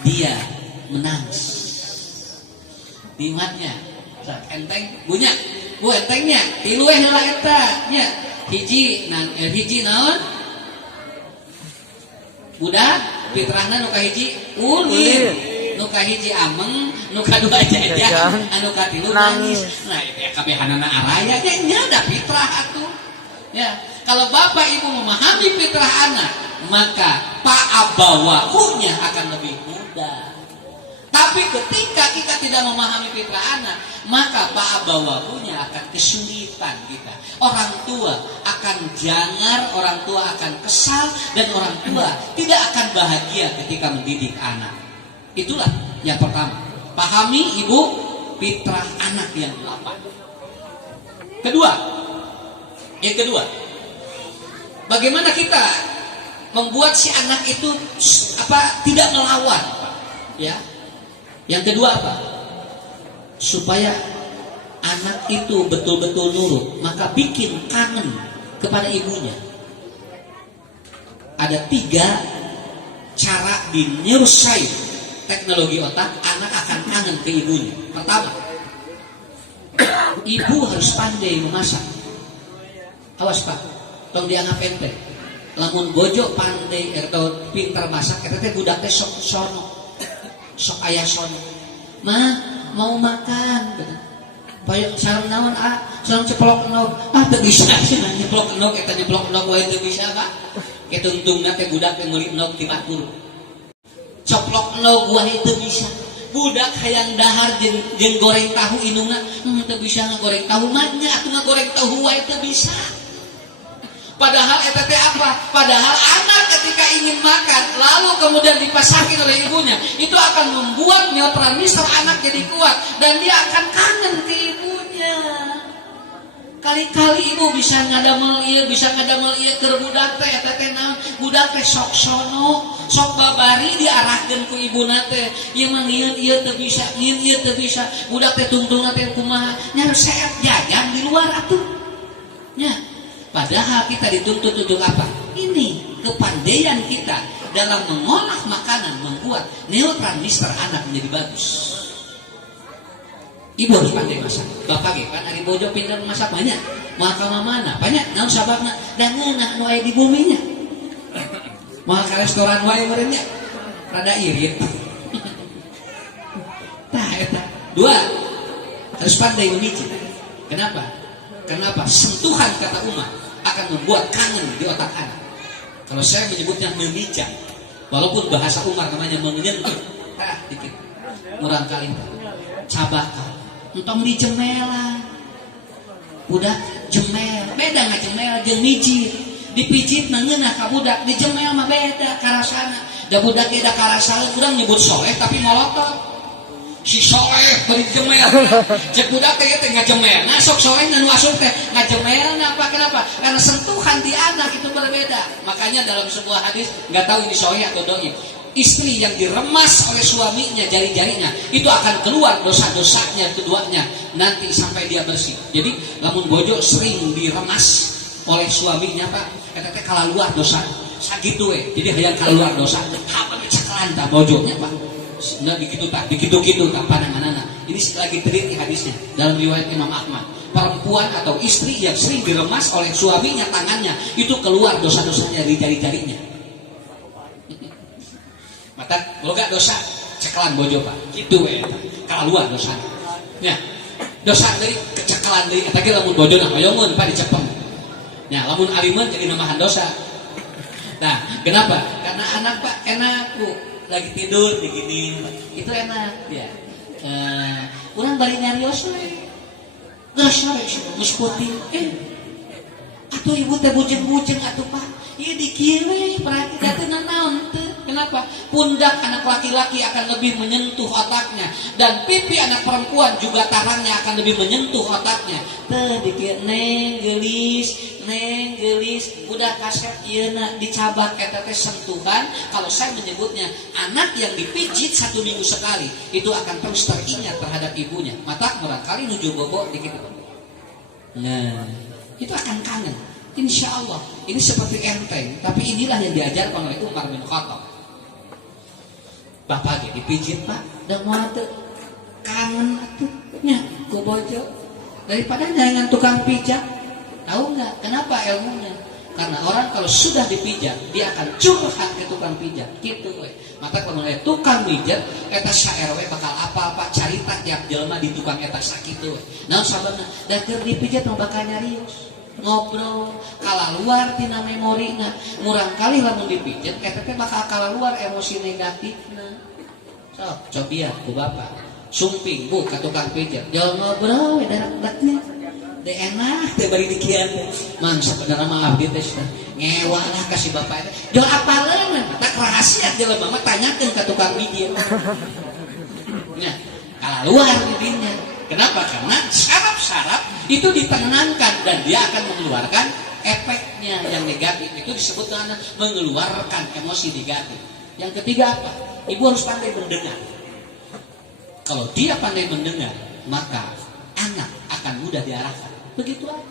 Dia menangis. Dimatnya. Enteng bunya. Bu entengnya, tilu heula eta nya. Hiji naon? Budak fitrahna nu kahiji ulin, nu kahiji ameng, nu kadua jajan, anu katilu nangis. Nah, ya kabehanana araya ge nya da fitrah atuh. Ya, kalau bapak ibu memahami fitrah anak, maka pa'abawahunya akan lebih mudah. Tapi ketika kita tidak memahami fitrah anak, maka pa'abawahunya akan kesulitan kita. Orang tua akan jangar, orang tua akan kesal, dan orang tua tidak akan bahagia ketika mendidik anak. Itulah yang pertama. Pahami ibu fitrah anak yang 8. Yang kedua, bagaimana kita membuat si anak itu tidak melawan, ya? Yang kedua apa? Supaya anak itu betul-betul nurut, maka bikin kangen kepada ibunya. Ada 3 cara di neuroscience, teknologi otak, anak akan kangen ke ibunya. Pertama, ibu harus pandai memasak. Awas pak, tong dianggap enteng. Lamun bojo pandai atau pintar masak, kita teh budak teh sok sono. Sok ayah sono, mah mau makan, sarang naon sarang ceplok enog, teu bisa sih nyeplok enog, eta nyeplok enog wae teu bisa pak, ketungtungna teh budak teh meuli enog ti batur, ceplok enog wae teu bisa, budak hayang dahar jeung goreng tahu indungna, teu bisa ngagoreng tahu mah nya atuh ngagoreng tahu wae teu bisa. Padahal eta teh apa? Padahal anak ketika ingin makan lalu kemudian dipasakin oleh ibunya, itu akan membuat neutralisme anak jadi kuat dan dia akan kangen ke ibunya. Kali-kali ibu bisa ngadamel ieu keur budak teh, eta teh naon? Budak teh sok sono, sok babari diarahkeun ku ibuna teh. Ieu mah ngieun ieu teu bisa, ngieun ieu teu bisa. Budak teh tungtungna teh kumaha? Nya resep jajan di luar atuh. Nya padahal kita dituntut untuk apa? Ini kepandaian kita dalam mengolah makanan membuat neurotransmitter anak menjadi bagus. Ibu harus pandai masak. Bapak ge kan ari bojo pintar masak banyak. Moal ka mana? Banyak naon sababna? Dan ngeunah nu aya di buminya. Moal ka restoran wae meureun nya. Rada irit. Tah eta. 2, harus pandai memicit. Kenapa? Sentuhan kata Umar akan membuat kangen di otak anak. Kalau saya menyebutnya memijat, walaupun bahasa Umar namanya menyentuh, dikit, murang kali, cabaka, entong di jemela, budak jemel, beda nggak jemel, jeung mijit, dipijit nangeunah ka budak, di jemel mah beda karasana, da budak ge da karasana, urang nyebut soleh tapi molotot. Si soleh beri jemel, cek budak teh ngajemel, nah sok soleh nu asup teh ngajemel, kenapa? Karena sentuhan di anak itu berbeda. Makanya dalam sebuah hadis, nggak tahu ini sahih atau dhaif, istri yang diremas oleh suaminya jari-jarinya itu akan keluar dosa-dosanya keduanya nanti sampai dia bersih. Jadi lamun bojo sering diremas oleh suaminya pak, eta teh kalaluar dosa, sakitu we. Jadi hayang kalaluar dosa, apa cakalan ta bojonya pak. Nah begitu tak pandanganana. Ini lagi teliti hadisnya dalam riwayat Imam Ahmad. Perempuan atau istri yang sering diremas oleh suaminya tangannya itu keluar dosa-dosanya dari jari-jarinya. Mata boga dosa cekalan bojo pak. Gitu we eta. Keluar dosanya. Ya. Dosa dari kecekalan deui eta ge lamun bojo na hoyongeun pak dicepeng. Ya, lamun alimeun jadi namahan dosa. Nah, kenapa? Karena anak pak enak bu. Lagi tidur begini, itu enak ya. Orang bari nyarios we, geus putih. Atuh ibu teh bujeng-bujeng atuh pak. Ieu dikieu we, perhati teh naon teu. Kenapa? Pundak anak laki-laki akan lebih menyentuh otaknya dan pipi anak perempuan juga tarangnya akan lebih menyentuh otaknya. Teu dikieu neng gelis, udah kaset ieuna dicabak eta teh sentuhan. Kalau saya menyebutnya anak yang dipijit 1 minggu sekali itu akan terus teringat terhadap ibunya. Mata barangkali nuju bobo dikit. Nah, itu akan kangen. Insya Allah ini seperti enteng, tapi inilah yang diajarkan oleh Umar bin Khattab. Bapak ge dipijit pak, dan mau kangen atuhnya ku bojo daripada nyangan tukang pijat. Tahu nggak kenapa ilmunya? Karena orang kalau sudah dipijat dia akan curhat ke tukang pijat gitu we. Maka kalau tukang pijat eta saRW bakal apa-apa carita tiap jelema di tukang eta sakitu we. Naon sababna? Da keur dipijat mah bakal nyarios. Ngobrol kalaluar tina memorina. Murang kali lamun dipijat eta teh bakal kalaluar emosi negatifna. sok cobian ku bapak sumping bu ka tukang pijat jauh ngobrol darak-daraknya teh enak teh bari dikieu man sabenerna mah abdi teh ngewa lah kasih bapak teh jauh apaleun tak rahasia jelema mah tanyakeun ka tukang pijat nya kalaluar intinya. Kenapa? Karena saraf-saraf itu ditenangkan dan dia akan mengeluarkan efeknya yang negatif. Itu disebut dengan mengeluarkan emosi negatif. Yang ketiga apa? Ibu harus pandai mendengar. Kalau dia pandai mendengar, maka anak akan mudah diarahkan. Begitu aja.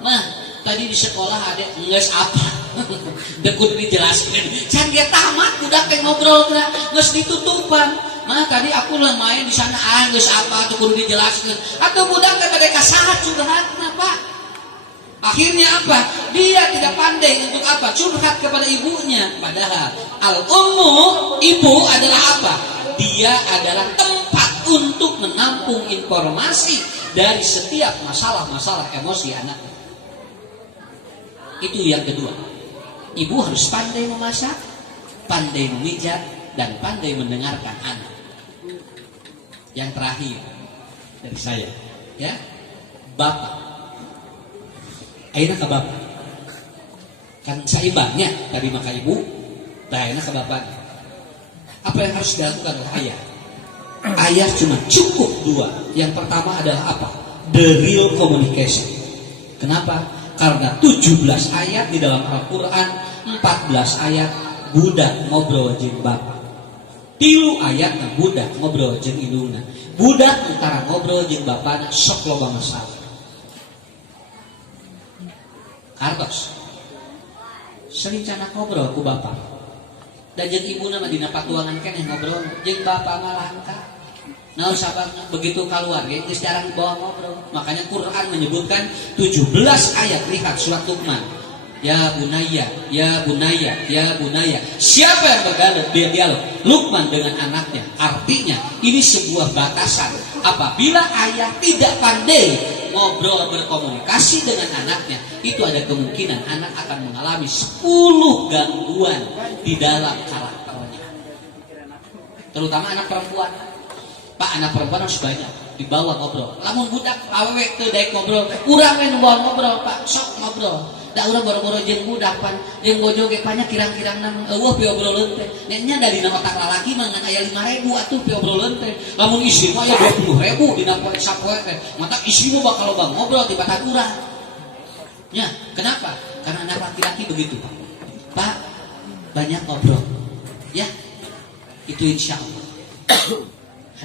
Nah, tadi di sekolah ada nges apa? Dekut dijelaskan. Can dia tamat udah kayak ngobrol nges ditutupan. Nah tadi aku lah main di sana geus apa tuh kudu dijelaskan. Atau budak teh bade kasahat curhatna, Pak. Akhirnya apa? Dia tidak pandai untuk apa? Curhat kepada ibunya. Padahal al-ummu, ibu adalah apa? Dia adalah tempat untuk menampung informasi dari setiap masalah-masalah emosi anaknya. Itu yang kedua. Ibu harus pandai memasak, pandai memijat, dan pandai mendengarkan anak. Yang terakhir dari saya, ya, bapak. Ayeuna ke bapak. Kan saimbangnya tadi maka ibu, ayeuna ke bapak. Apa yang harus dilakukan oleh ayah? Ayah cuma cukup dua. Yang pertama adalah apa? The real communication. Kenapa? Karena 17 ayat di dalam Al-Quran, 14 ayat budak ngobrol jeung bapak. 3 ayat budak ngobrol jeung indungna. Budak antara ngobrol jeung bapana sok loba masalah. Kartos serencana ngobrol ku bapak. Dan jeung ibuna mah dina patuangan keneh ngobrol jeung bapak mah langka. Naon sababna begitu keluar geus jarang bawa ngobrol. Makanya Quran menyebutkan 17 ayat, lihat surat Luqman. Ya bunaya, ya bunaya, ya bunaya. Siapa yang berdialog? Luqman dengan anaknya. Artinya ini sebuah batasan. Apabila ayah tidak pandai ngobrol berkomunikasi dengan anaknya, itu ada kemungkinan anak akan mengalami 10 gangguan di dalam karakternya. Terutama anak perempuan. Pak, anak perempuan harus banyak dibawa ngobrol. Lamun budak awewe teu daek ngobrol, urang we nu bawa ngobrol, Pak. Sok ngobrol. Da urang boro-boro jeung budak pan, jeung bojo ge panya kirang-kirangna eueuh piobroleun teh. Nya dari na otak lalaki mah ngan aya 5.000 atuh piobroleun teh. Lamun istri mah aya 20.000 dina poe sapoe teh. Mata istri mah bakal loba ngobrol di batang urang. Ya, kenapa? Karena anak laki-laki begitu, Pak. Pak, banyak ngobrol. Ya. Itu insyaallah.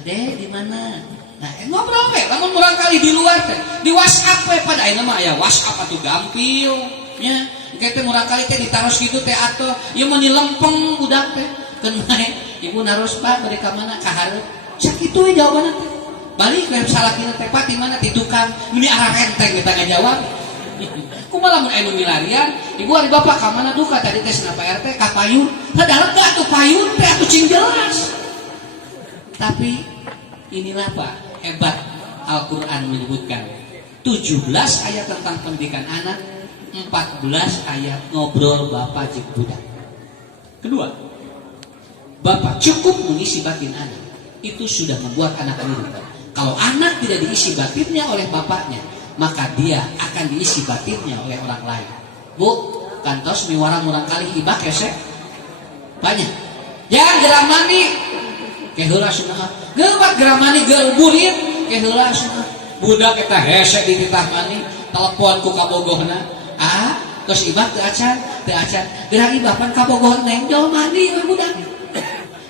Ade di mana? Nah, ngobrol we, lamun urang kali di luar teh, di WhatsApp we pada ayeuna mah aya WhatsApp atuh gampil, nya. Engke teh urang kali teh ditaros kitu teh atuh, ieu mah lempeng budak teh. Keun bae, ibu naros Pak bade ka mana? Ka hareup. Sakitu we jawabanna teh. Balik we salakina teh Pak di mana? Di tukang. Meni arah renteng kita ngajawab. Kumaha lamun aya nu milarian, ibu ari bapak ka mana duka tadi teh cenah Pak RT ka payun. Hadaleg atuh payun teh atuh cing jelas. Tapi inilah Pak, hebat Al-Quran menyebutkan 17 ayat tentang pendidikan anak, 14 ayat ngobrol bapak jeung budak. Kedua, bapak cukup mengisi batin anak, itu sudah membuat anak nurut. Kalau anak tidak diisi batinnya oleh bapaknya, maka dia akan diisi batinnya oleh orang lain. Bu, kantos miwarang murang kali ibak hese banyak. Jangan gerak mandi keheula sunah. Geubat gerak mandi geur burit keheula sunah. Budak eta hese di titah mandi, telepon ku kabogohna. Ah, geus ibak teu acan, teu acan. Gerak ibak pan kabogoh neng jauh mandi we budak.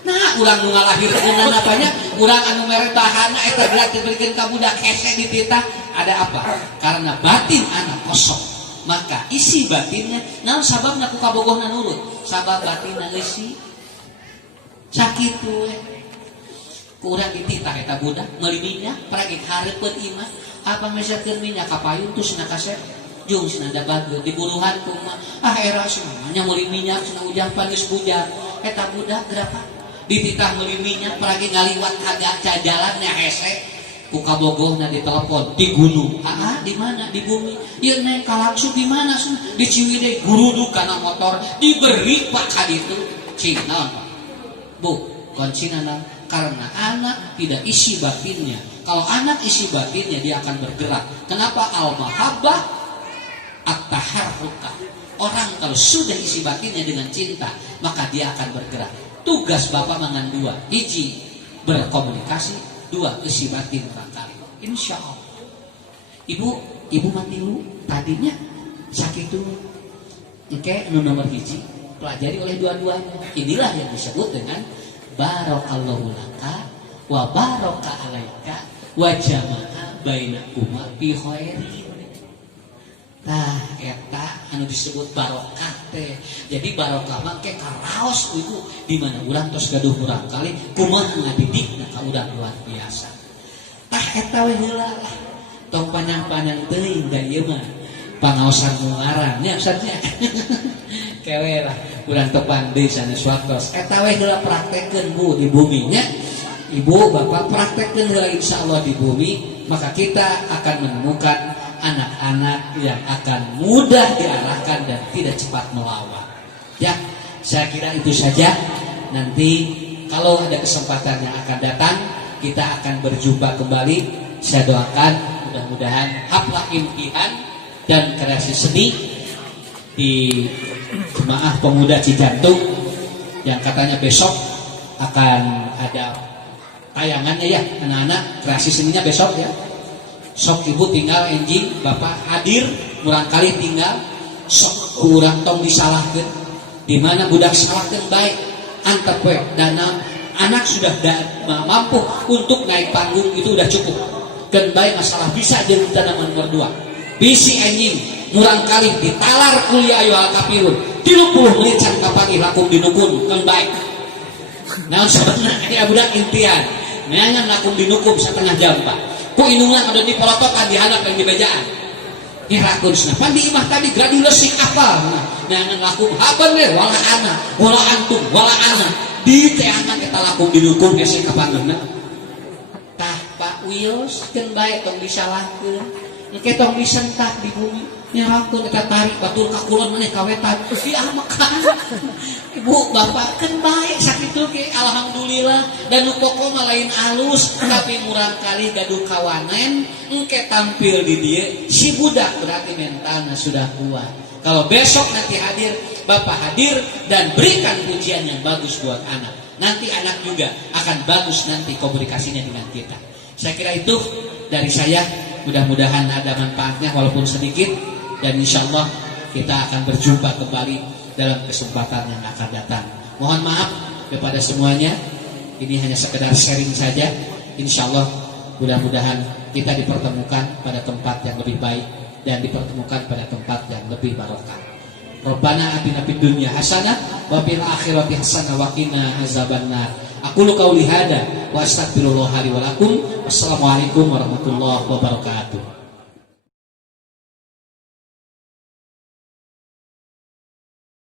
Nah, ulang nu ngalahirkeun apanya? Urang anu mere bahana eta gerak dibeurekeun ka budak hese di titah. Ada apa? Karena batin anak kosong. Maka isi batinnya, naon sababna ku kabogohna nurut? Sabab batinna isi sakitu we. Kurang dititah eta budak meuli minyak paragi hareupeun imah apa mesakeun minyak ka payun tuh cenah kasep jeung cenah da bageut diburuhan ku mah era cenah nya meuli minyak cenah ujang panis bujang eta budak berapa dititah meuli minyak paragi ngaliwat ka jalan nya hese ku kabogohna ditelepon di gunung di mana di bumi ieu neng kalangsung di mana cenah di Ciwidey guruduk kana motor diberi Pak ka ditu cing naon Pak Bu kuncinya karena anak tidak isi batinnya. Kalau anak isi batinnya dia akan bergerak. Kenapa? Al-mahabbah at-taharruka. Orang kalau sudah isi batinnya dengan cinta, maka dia akan bergerak. Tugas bapak mangan dua, hiji berkomunikasi, dua isi batin barangkali. Insya Allah. Ibu mati lu tadinya sakit dulu. Oke, nomor hiji pelajari oleh dua-duanya. Inilah yang disebut dengan barakallahu laka wa baraka alaika wa jama'a bainakuma fi khairin. Tah eta anu disebut barokah teh. Jadi barokah mah ke karaos ibu di mana urang tos gaduh urang kali kumaha ngadidikna ka urang luar biasa. Tah eta we heula lah. Tong panjang-panjang teuing da ieu mah pangaosan ngaran nya saja. Kewe lah urang teu pandai sanes waktos. Eta we heula praktekeun Bu di bumi nya. Ibu bapak praktekkeun heula insyaallah di bumi, maka kita akan menemukan anak-anak yang akan mudah diarahkan dan tidak cepat melawan. Ya, saya kira itu saja. Nanti kalau ada kesempatan yang akan datang, kita akan berjumpa kembali. Saya doakan mudah-mudahan haflah impian dan kreasi seni di Jemaah Pemuda Cijantung yang katanya besok akan ada tayangannya ya, anak-anak kreasi seninya besok ya. Sok ibu tinggal enjing bapak hadir murang kali tinggal sok kurang tong disalahkeun di mana budak salahkeun baik antep we dana anak sudah mampu untuk naik panggung itu udah cukup keun baik masalah bisa jadi tanaman nomor 2 bisi enjing murang kali ditalar kuliah ayo al kafirun 30 menit can kapagi lakum dinukun keun baik naon sebenarnya ya budak impian nanya lakum dinukun setengah jam Pak. Ku inungan ada di polotokan di anak dan di bejaan. Ngirakun sana. Pandi imah tadi gradi lesik apa? Nah ngelakuin haban deh. Wala anak, wala antum, wala anak. Di teh anak kita lakuin dinukun kesek kapanggana. Tah Pak Wios kan baik tong disalahkeun. Engke tong disentak di bumi. Nyarakeun eta tarik batur ka kulon maneh kawetan. Di amakan. Ibu bapak kan baik sakitu ge alhamdulillah dan nu pokok mah lain alus tapi murang kali gaduh kawanen engke tampil di dieu si budak berarti mentalnya sudah kuat. Kalau besok nanti hadir bapak hadir dan berikan pujian yang bagus buat anak. Nanti anak juga akan bagus nanti komunikasinya dengan kita. Saya kira itu dari saya, mudah-mudahan ada manfaatnya walaupun sedikit dan insyaallah kita akan berjumpa kembali dalam kesempatan yang akan datang. Mohon maaf kepada semuanya. Ini hanya sekedar sharing saja. Insyaallah mudah-mudahan kita dipertemukan pada tempat yang lebih baik dan dipertemukan pada tempat yang lebih barokah. Rabbana atina fid dunya hasanah wa fil akhirati hasanah wa qina azabannar. Aqulu qauli hada wa astaghfirullah li wa lakum. Wassalamualaikum warahmatullahi wabarakatuh.